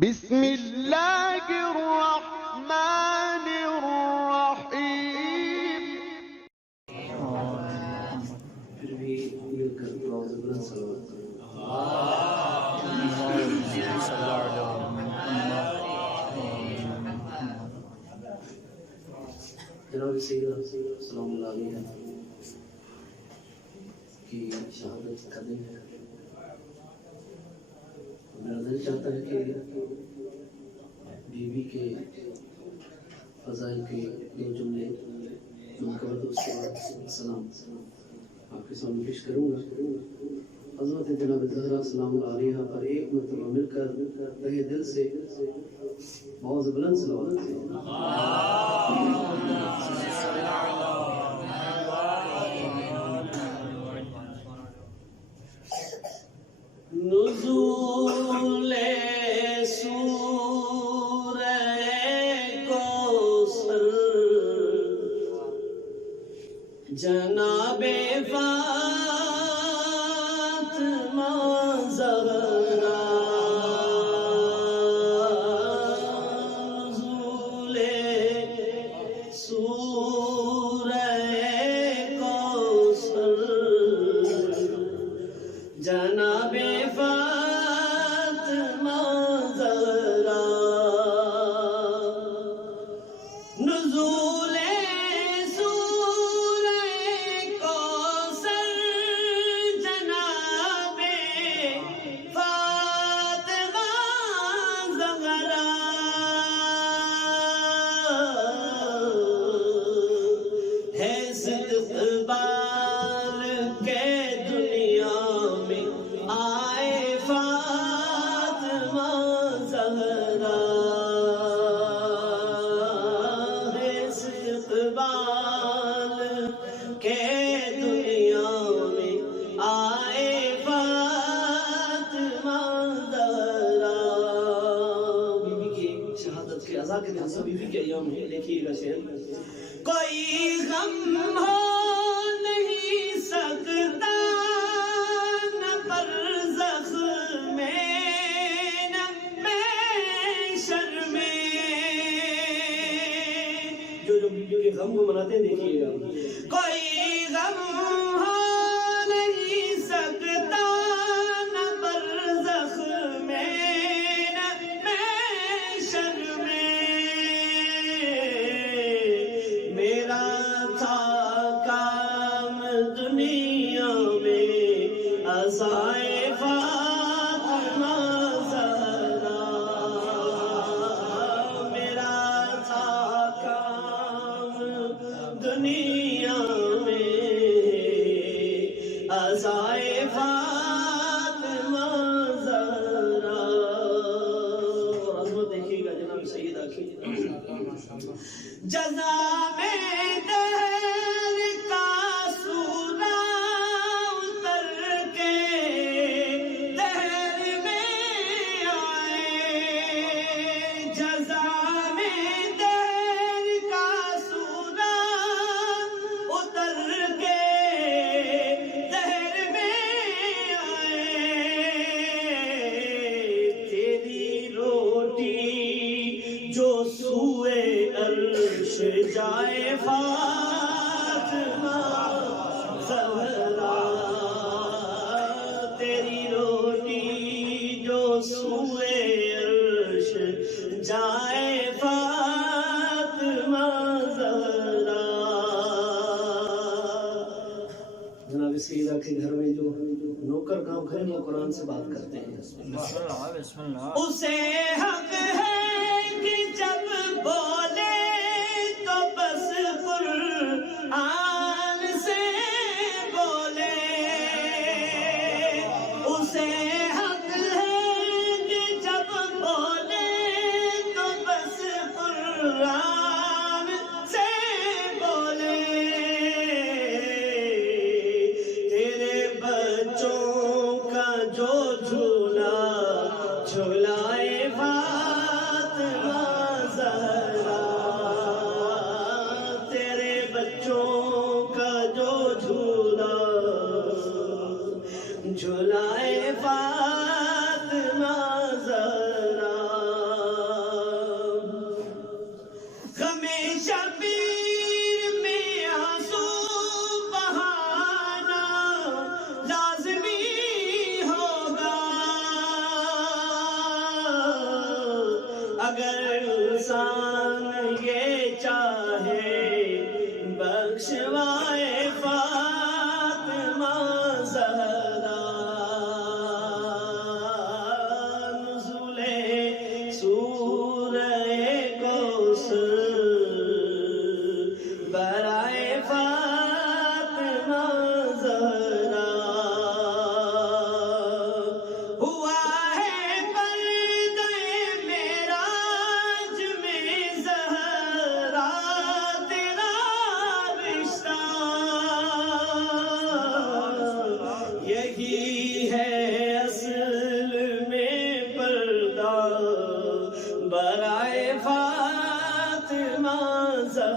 بسم اللہ الرحمن الرحیم. پھر بھی مل کر آواز بلند صلوات کرو. جناب سیدنا سلام اللہ علیہ کی شہادت کا دن ہے. میرا دل چاہتا ہے کہ بیوی کے فضائل کے دو جملے منقبت اس کے بعد سلام آپ کے سامنے پیش کروں گا. حضرت جناب زہرا سلام اللہ علیہ پر ایک مرتبہ مل کر تہہ دل سے بہت بلند صلوات کریں. نزول سورہ کوثر جناب فاطمہ زہرا. نزول سورہ کوثر جناب فاطمہ زہرا. نزول سورہ کوثر جناب فاطمہ زہرا. ہے استقبال کے دنیا میں آئے فاطمہ زہرا. ہے استقبال کے دنیا میں آئے فاطمہ زہرا. بیوی کی شہادت کے عزا کے دن بیوی کے ایام ہے. دیکھیے گا شعر. کوئی غم ہو نہیں سکتا نہ برزخ میں نہ محشر میں. جو بیوی کے غم کو مناتے ہیں دیکھیے گا. کوئی غم ہو نہیں سکتا نہ برزخ میں نہ محشر میں. میرا تھا کام دنیا میں عزائے فاطمہ زہرا. میرا تھا کام دنیا میں عزائے فاطمہ زہرا. اور عظمت دیکھیے گا جناب سیدہ کی. جزا میں دہر کا سورا اتر کے دہر میں آئے. جزا میں دہر کا سورا اتر کے دہر میں آئے. تیری روٹی جو سوئے عرش جائے فاطمہ زہرا. تیری روٹی جو سوئے عرش جائے فاطمہ زہرا. جناب سیدہ کے گھر میں جو نوکر کام کریں وہ قرآن سے بات کرتے ہیں. اسے حق ہے کہ جب بولے تو بس قرآن سے بولے. اسے حق ہے کہ جب بولے تو بس قرآن سے بولے. تیرے بچوں کا جو جھولا جھولائے فاطمہ زہرا. تیرے بچوں کا جو جھولا جھولائے فاطمہ زہرا.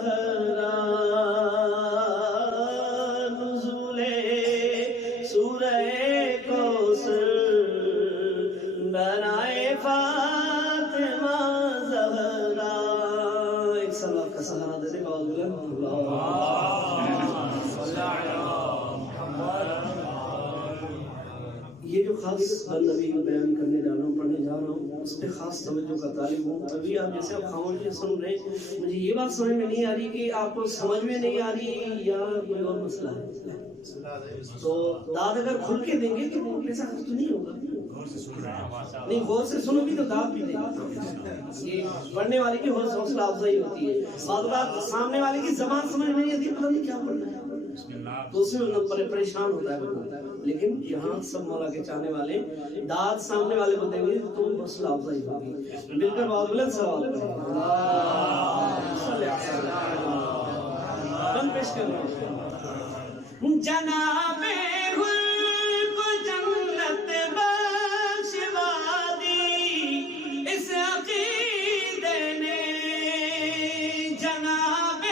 زہرا نزول سورہ کوثر برائے فاطمہ زہرا. ایک سلام کا سہارا دینے کا یہ جو خاص بند نبی کو بیان کرنے جا رہا ہوں، پڑھنے جا رہا ہوں، اس پہ خاص توجہ کا طالب ہوں. ابھی آپ جیسے آپ خاموشی سن رہے ہیں، مجھے یہ بات سمجھ میں نہیں آ رہی کہ آپ کو سمجھ میں نہیں آ رہی یا کوئی اور مسئلہ ہے. تو داد اگر کھل کے دیں گے تو وہ ایسا کچھ تو نہیں ہوگا. نہیں، غور سے سنو بھی تو داد بھی دیں گے. یہ پڑھنے والے کی حوصلہ افزائی ہوتی ہے. بعض بات سامنے والے کی زبان سمجھ میں نہیں آتی، پتہ نہیں کیا پڑھنا ہے، تو اس میں پریشان ہوتا ہے بندہ. لیکن یہاں سب مولا کے چاہنے والے داد سامنے والے کو دیں گے تو حوصلہ افزائی ہوگی. مل کر بہت بلند سوال کریں. بند پیش کر رہا ہوں. جناب گل کو جنت بخشوا دی اس عقیدے نے. جناب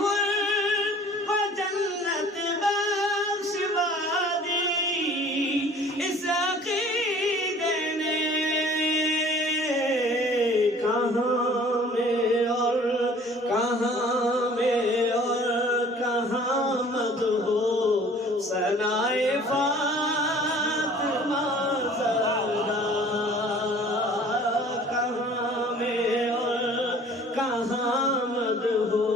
گل کو جنت بخشوا دی اس عقیدے نے. کہاں میں اور کہاں میں اور کہاں مد ہو ثنائے فاطمہ زہرا. کہاں میں اور کہاں مد ہو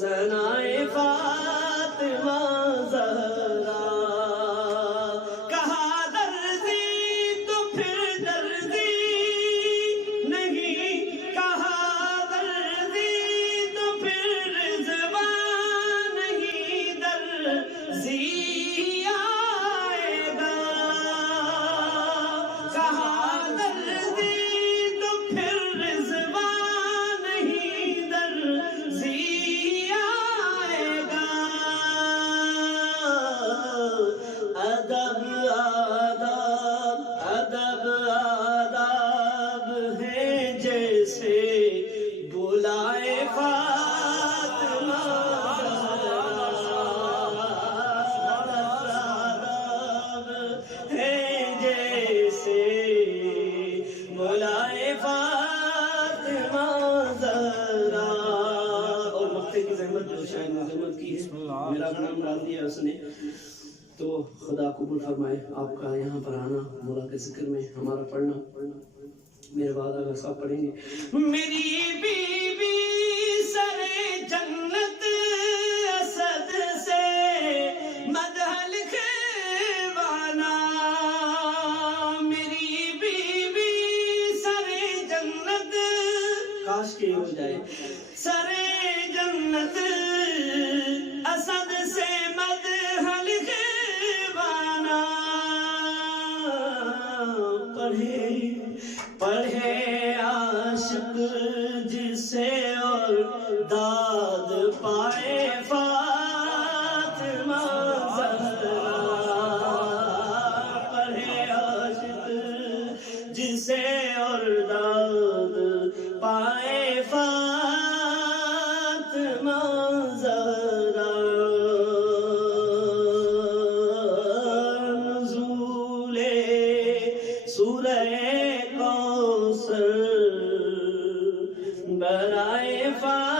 ثنائے فاطمہ زہرا. کہا دردی تو پھر دردی نہیں، کہا دردی تو پھر رضوان نہیں، درزی آئے گا. کہا دردی تو پھر رضوان نہیں، درزی آئے گا. ادب آداب ادب آداب ہے جیسے بلائے فاطمہ زہرا. آداب ہے جیسے بلائے فاطمہ زہرا. اور مقتے کی زحمت جو شاید نے زحمت کی ہے، میرا نام ڈال دیا اس نے، تو خدا قبول فرمائے آپ کا یہاں پر آنا، مولا کے ذکر میں ہمارا پڑھنا. میرے بعد اگر سب پڑھیں گے. میری بی بی سر جنت اسد سے مدح لکھوانا. میری بی بی سر جنت، کاش کے ہو جائے، سر جنت اسد سے مدح لکھوانا. پڑھے پڑھے عاشق جسے اور داد پائے فاطمہ زہرا. پڑھے عاشق جسے اور داد پائے فاطمہ زہرا. نزول سورہ کوثر برائے فاطمہ